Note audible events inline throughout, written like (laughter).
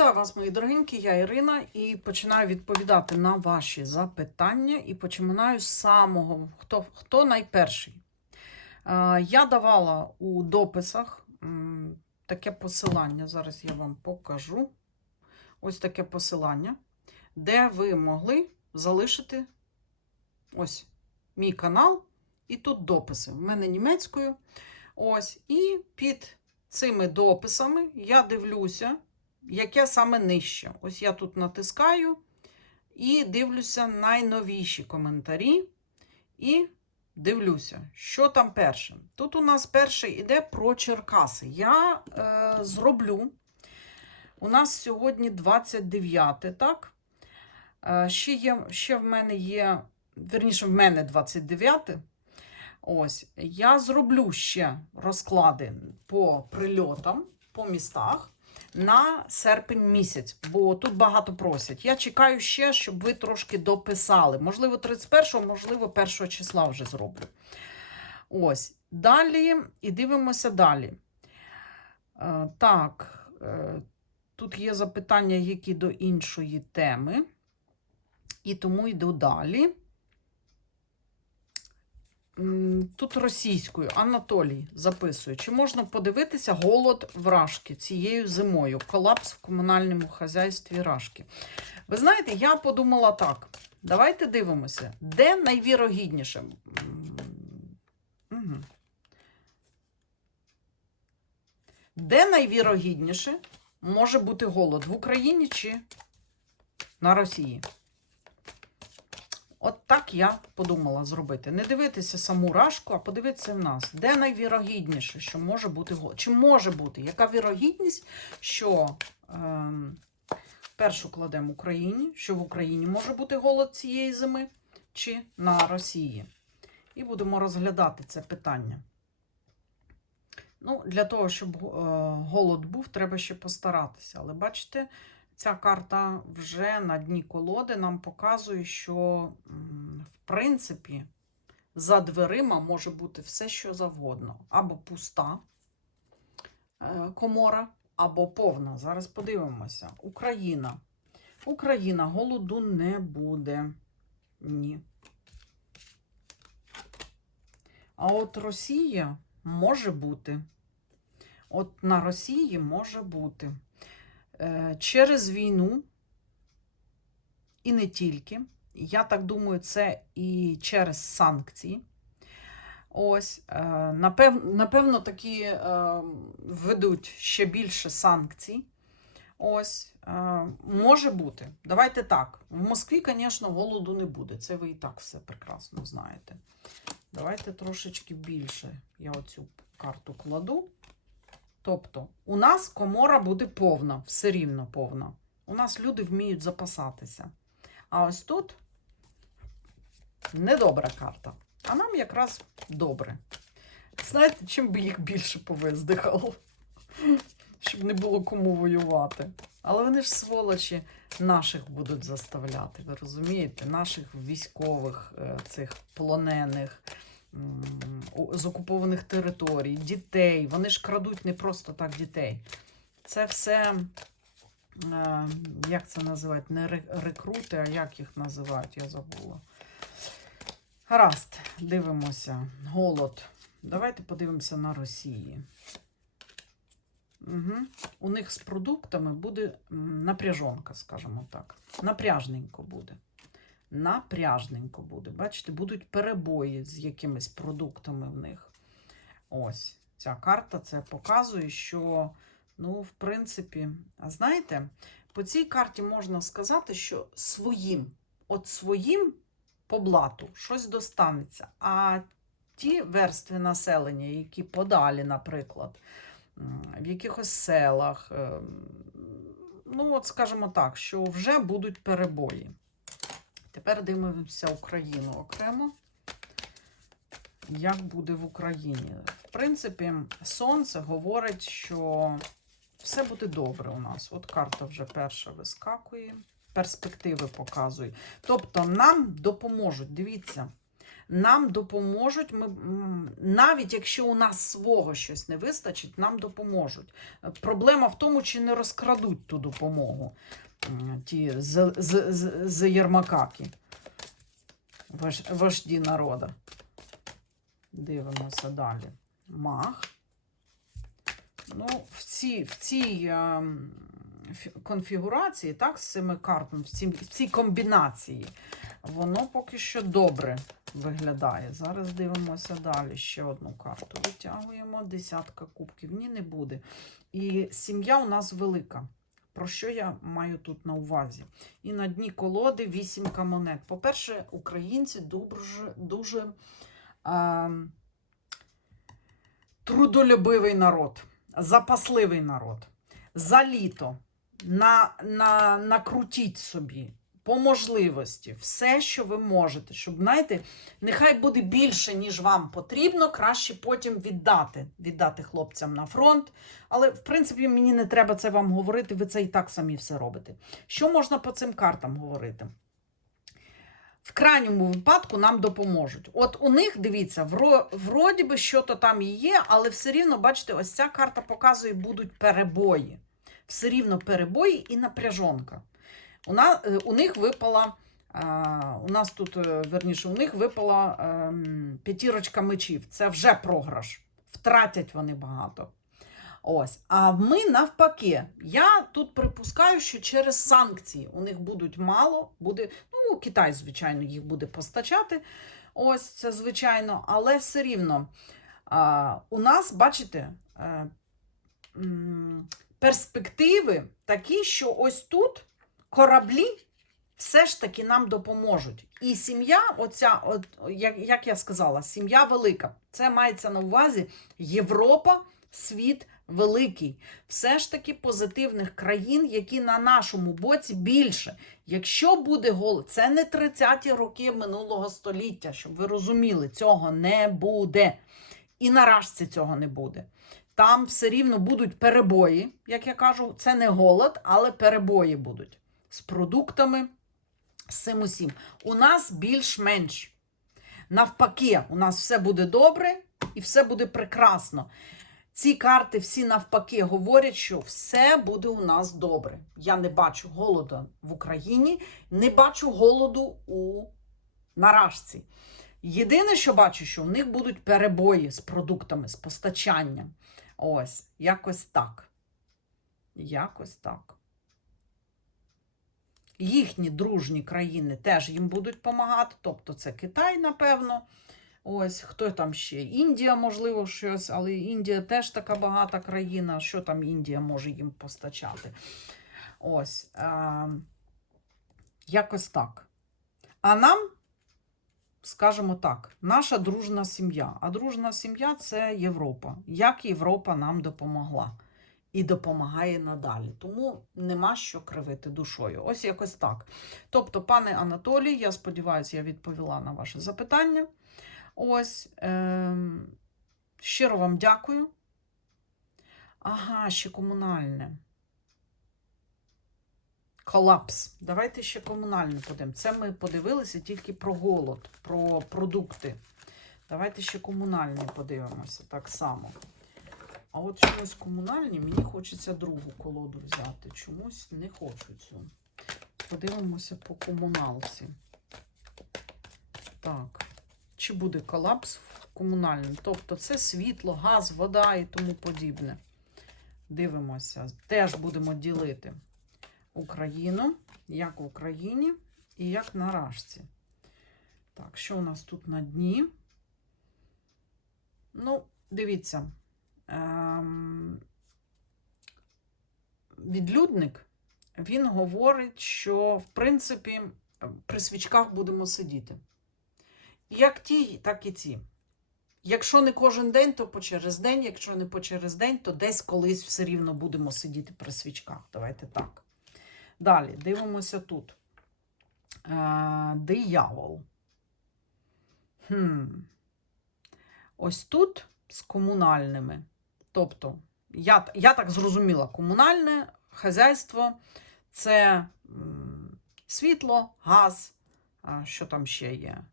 Вітаю вас, мої дорогенькі, я Ірина, і починаю відповідати на ваші запитання. І починаю з самого, хто, хто найперший. Е, Я давала у дописах таке посилання. Зараз я вам покажу. Ось таке посилання, де ви могли залишити ось мій канал, і тут дописи. В мене німецькою. Ось, і під цими дописами я дивлюся, яке саме нижче. Ось я тут натискаю і дивлюся найновіші коментарі. І дивлюся, що там перше. Тут у нас перший іде про Черкаси. Я е, зроблю. У нас сьогодні 29, так? Е, ще, є, ще в мене є, верніше, в мене 29. Ось, я зроблю ще розклади по прильотам, по містах на серпень місяць, бо тут багато просять. Я чекаю ще, щоб ви трошки дописали. Можливо, 31-го, можливо, 1 числа вже зроблю. Ось. Далі і дивимося далі. Е, так, е, тут є запитання, які до іншої теми. І тому йду далі. Тут російською Анатолій записує, чи можна подивитися голод в Рашки цією зимою, колапс в комунальному хазяйстві Рашки. Ви знаєте, я подумала так. Давайте дивимося, де найвірогідніше. Де найвірогідніше може бути голод в Україні чи на Росії? От так я подумала зробити. Не дивитися саму рашку, а подивитися в нас. Де найвірогідніше, що може бути? Чи може бути? Яка вірогідність, що ем, першу кладемо Україні, що в Україні може бути голод цієї зими, чи на Росії? І будемо розглядати це питання. Ну, Для того, щоб е, голод був, треба ще постаратися. Але бачите, Ця карта вже на дні колоди нам показує, що, в принципі, за дверима може бути все, що завгодно. Або пуста е, комора, або повна. Зараз подивимося. Україна. Україна голоду не буде. Ні. А от Росія може бути. От на Росії може бути. Е, через війну, і не тільки. Я так думаю, це і через санкції. Ось, е, напевно, напевно, такі е, введуть ще більше санкцій. Ось, може бути. Давайте так. В Москві, звісно, голоду не буде. Це ви і так все прекрасно знаєте. Давайте трошечки більше я оцю карту кладу. Тобто, у нас комора буде повна, все рівно повна. У нас люди вміють запасатися. А ось тут недобра карта. А нам якраз добре. Знаєте, чим би їх більше повиздихало, (laughs) щоб не було кому воювати. Але вони ж сволочі наших будуть заставляти, ви розумієте? Наших військових, е, цих полонених з окупованих територій, дітей. Вони ж крадуть не просто так дітей. Це все, е, як це називають, не рекрути, а як їх називають, я забула. Гаразд, дивимося. Голод. Давайте подивимося на Росії. Угу. У них з продуктами буде напряжонка, скажімо так. Напряжненько буде напряжненько буде. Бачите, будуть перебої з якимись продуктами в них. Ось, ця карта це показує, що, ну, в принципі, а знаєте, по цій карті можна сказати, що своїм, от своїм по блату щось достанеться. А ті верстви населення, які подалі, наприклад, в якихось селах, ем, ну, от скажімо так, що вже будуть перебої. Тепер дивимося Україну окремо. Як буде в Україні? В принципі, сонце говорить, що все буде добре у нас. От карта вже перша вискакує, перспективи показує. Тобто, нам допоможуть, дивіться, нам допоможуть. Ми, навіть якщо у нас свого щось не вистачить, нам допоможуть. Проблема в тому, чи не розкрадуть ту допомогу. Ті з, з, з, з Єрмакаки, вож, вожді народу. Дивимося далі. Мах. Ну, в цій, в цій фі- конфігурації, так, з цими картами, в цій, в цій комбінації, воно поки що добре виглядає. Зараз дивимося далі. Ще одну карту витягуємо. Десятка кубків. Ні, не буде. І сім'я у нас велика. Про що я маю тут на увазі? І на дні колоди вісімка монет. По-перше, українці дуже, дуже е, трудолюбивий народ, запасливий народ. За літо на, на, накрутіть собі по можливості все, що ви можете, щоб, знаєте, нехай буде більше, ніж вам потрібно, краще потім віддати, віддати хлопцям на фронт. Але, в принципі, мені не треба це вам говорити, ви це і так самі все робите. Що можна по цим картам говорити? В крайньому випадку нам допоможуть. От у них, дивіться, вроді би що-то там і є, але все рівно, бачите, ось ця карта показує, будуть перебої. Все рівно перебої і напряжонка. У, на, е, у них випала, у нас тут, е, верніше, у них випала ем, п'ятірочка мечів. Це вже програш. Втратять вони багато. Ось. А ми навпаки. Я тут припускаю, що через санкції у них будуть мало, буде, ну, Китай, звичайно, їх буде постачати. Ось це звичайно, але все рівно. У нас, бачите, е, перспективи такі, що ось тут кораблі все ж таки нам допоможуть. І сім'я, оця, от, як, як я сказала, сім'я велика. Це мається на увазі Європа, світ великий. Все ж таки позитивних країн, які на нашому боці більше. Якщо буде голод, це не 30-ті роки минулого століття, щоб ви розуміли, цього не буде. І на рашці цього не буде. Там все рівно будуть перебої, як я кажу, це не голод, але перебої будуть з продуктами, з цим усім. У нас більш-менш. Навпаки, у нас все буде добре і все буде прекрасно. Ці карти всі навпаки говорять, що все буде у нас добре. Я не бачу голоду в Україні, не бачу голоду у наражці. Єдине, що бачу, що в них будуть перебої з продуктами, з постачанням. Ось, якось так. Якось так. Їхні дружні країни теж їм будуть допомагати, тобто це Китай, напевно. Ось, хто там ще? Індія, можливо, щось, але Індія теж така багата країна. Що там Індія може їм постачати? Ось. А, якось так. А нам, скажімо так, наша дружна сім'я. А дружна сім'я це Європа. Як Європа нам допомогла і допомагає надалі. Тому нема що кривити душою. Ось якось так. Тобто, пане Анатолій, я сподіваюся, я відповіла на ваше запитання. Ось. Ем, щиро вам дякую. Ага, ще комунальне. Колапс. Давайте ще комунальне подивимося. Це ми подивилися тільки про голод, про продукти. Давайте ще комунальні подивимося так само. А от чомусь комунальні, мені хочеться другу колоду взяти. Чомусь не хочу цю. Подивимося по комуналці. Так. Чи буде колапс в комунальному? Тобто це світло, газ, вода і тому подібне. Дивимося. Теж будемо ділити Україну, як в Україні і як на Рашці. Так, що у нас тут на дні? Ну, дивіться. Ем, відлюдник, він говорить, що, в принципі, при свічках будемо сидіти. Як ті, так і ці. Якщо не кожен день, то по через день. Якщо не по через день, то десь колись все рівно будемо сидіти при свічках. Давайте так. Далі дивимося тут. Е, диявол. Хм. Ось тут з комунальними. Тобто, я, я так зрозуміла, комунальне хазяйство це світло, газ, що там ще є?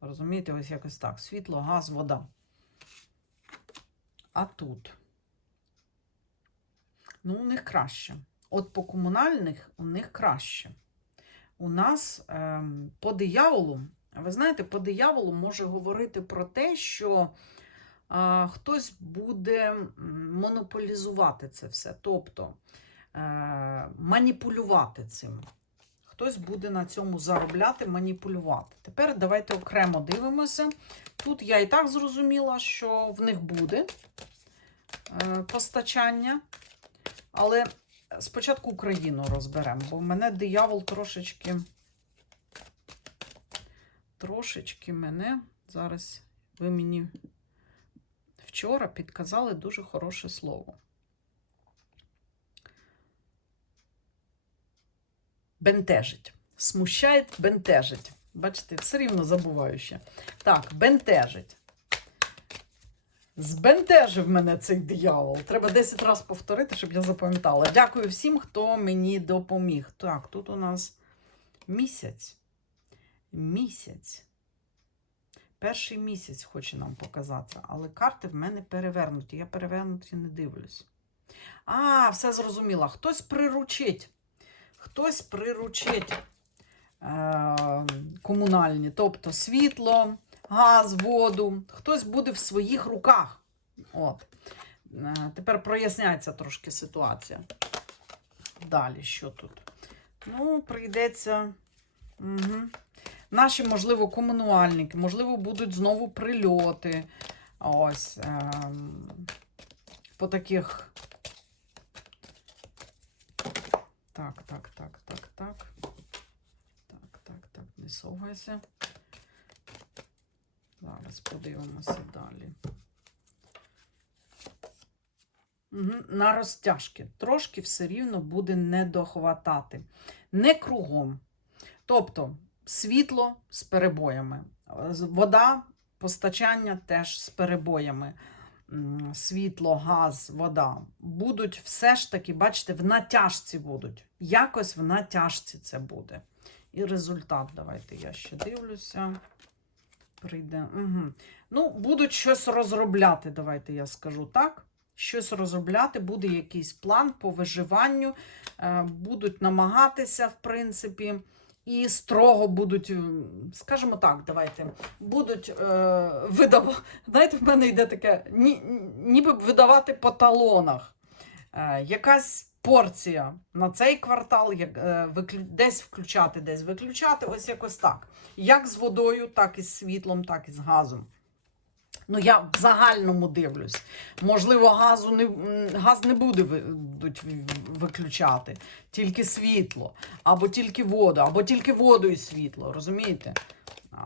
Розумієте, ось якось так. Світло, газ, вода. А тут. Ну, у них краще. От по комунальних у них краще. У нас ем, по дияволу, ви знаєте, по дияволу може говорити про те, що е, хтось буде монополізувати це все, тобто е, маніпулювати цим. Хтось буде на цьому заробляти, маніпулювати. Тепер давайте окремо дивимося. Тут я і так зрозуміла, що в них буде е, постачання. Але спочатку Україну розберемо, бо мене диявол трошечки. Трошечки мене. Зараз ви мені вчора підказали дуже хороше слово. Бентежить. Смущає, бентежить. Бачите, все рівно забуваю ще. Так, бентежить. Збентежив мене цей диявол. Треба 10 разів повторити, щоб я запам'ятала. Дякую всім, хто мені допоміг. Так, тут у нас місяць. Місяць. Перший місяць хоче нам показатися, але карти в мене перевернуті. Я перевернуті не дивлюсь. А, все зрозуміло. Хтось приручить. Хтось приручить е- комунальні, тобто світло, газ, воду. Хтось буде в своїх руках. От. Е, Тепер проясняється трошки ситуація. Далі, що тут? Ну, прийдеться. Угу. Наші, можливо, комунальники, можливо, будуть знову прильоти. Ось. Ем, по таких. Так, так, так, так, так. Так, так, так, не совайся. Зараз подивимося далі. Угу. На розтяжки. Трошки все рівно буде не дохватати. Не кругом. Тобто світло з перебоями, вода, постачання теж з перебоями. Світло, газ, вода будуть все ж таки, бачите, в натяжці будуть. Якось в натяжці це буде. І результат, давайте я ще дивлюся. Прийде. Угу. Ну, будуть щось розробляти, давайте я скажу так. Щось розробляти, буде якийсь план по виживанню, е, будуть намагатися, в принципі, і строго будуть, м, скажімо так, давайте, будуть е, видавати. (laughs) Знаєте, в мене йде таке, ні, ніби видавати по талонах. Е, якась порція на цей квартал, як, е, виклю... десь включати, десь виключати, ось якось так. Як з водою, так і з світлом, так і з газом. Ну, я в загальному дивлюсь. Можливо, газу не, газ не буде виключати, тільки світло, або тільки воду, або тільки воду і світло, розумієте?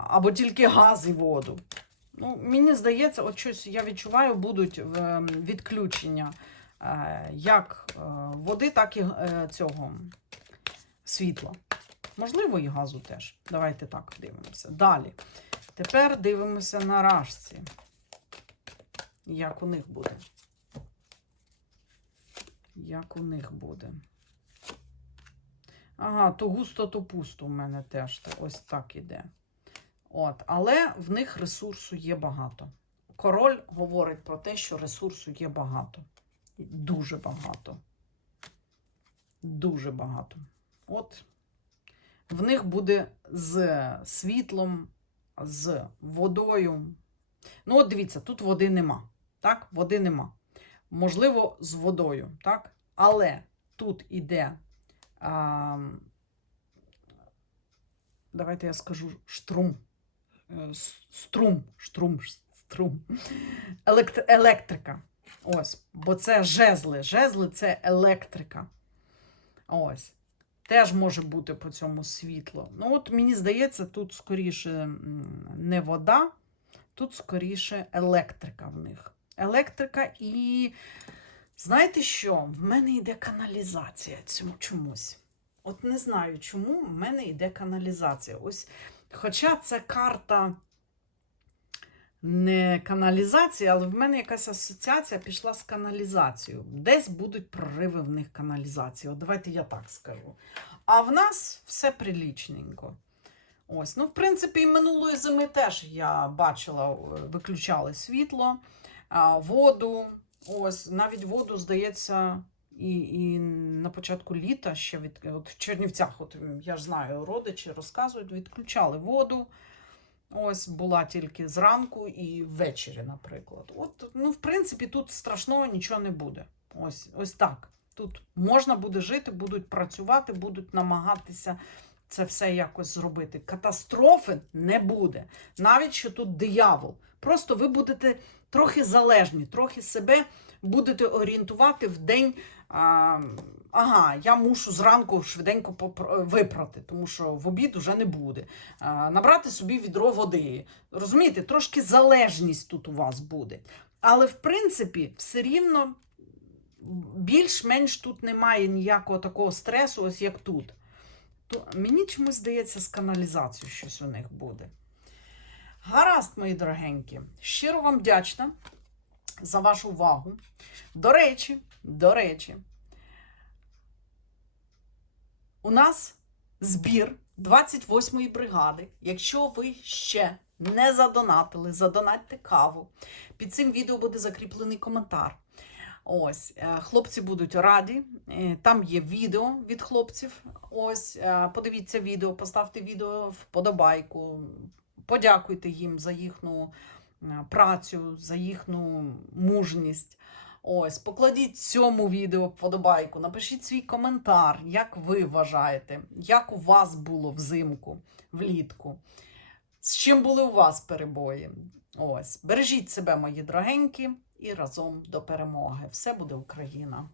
Або тільки газ і воду. Ну, мені здається, от щось я відчуваю, будуть е, відключення е, як е, води, так і е, цього світла. Можливо, і газу теж. Давайте так дивимося. Далі. Тепер дивимося на рашці. Як у них буде? Як у них буде? Ага, то густо, то пусто в мене теж. Ось так іде. От, але в них ресурсу є багато. Король говорить про те, що ресурсу є багато. Дуже багато. Дуже багато. От в них буде з світлом, з водою. Ну, от дивіться, тут води нема. Так, води нема. Можливо, з водою, так? Але тут іде. А, давайте я скажу штрум. Е, Струм, штрум, струм. Елект, електрика. Ось. Бо це жезли. Жезли це електрика. Ось. Теж може бути по цьому світло. Ну, от мені здається, тут скоріше не вода, тут скоріше електрика в них. Електрика і. Знаєте що? В мене йде каналізація цьому чомусь. От не знаю, чому в мене йде каналізація. Ось, хоча це карта не каналізація, але в мене якась асоціація пішла з каналізацією. Десь будуть прориви в них каналізації. От давайте я так скажу. А в нас все прилічненько. Ось, ну, в принципі, і минулої зими теж я бачила, е, виключали світло, воду. Ось, навіть воду, здається, і, і на початку літа ще від от в Чернівцях, от я ж знаю, родичі розказують, відключали воду. Ось була тільки зранку і ввечері, наприклад. От, ну, в принципі, тут страшного нічого не буде. Ось, ось так. Тут можна буде жити, будуть працювати, будуть намагатися це все якось зробити. Катастрофи не буде. Навіть що тут диявол. Просто ви будете трохи залежні, трохи себе будете орієнтувати в день. А, ага, я мушу зранку швиденько випрати, тому що в обід вже не буде. А, набрати собі відро води. Розумієте, трошки залежність тут у вас буде. Але в принципі, все рівно більш-менш тут немає ніякого такого стресу, ось як тут. То мені чомусь здається, з каналізацією щось у них буде. Гаразд, мої дорогенькі, щиро вам вдячна за вашу увагу. До речі, до речі, у нас збір 28-ї бригади. Якщо ви ще не задонатили, задонатьте каву. Під цим відео буде закріплений коментар. Ось, е, хлопці будуть раді. Е, Там є відео від хлопців. Ось, е, подивіться відео, поставте відео вподобайку. Подякуйте їм за їхню е, працю, за їхню мужність. Ось, покладіть цьому відео вподобайку, напишіть свій коментар, як ви вважаєте, як у вас було взимку, влітку. З чим були у вас перебої? Ось, бережіть себе, мої дорогенькі, і разом до перемоги. Все буде Україна!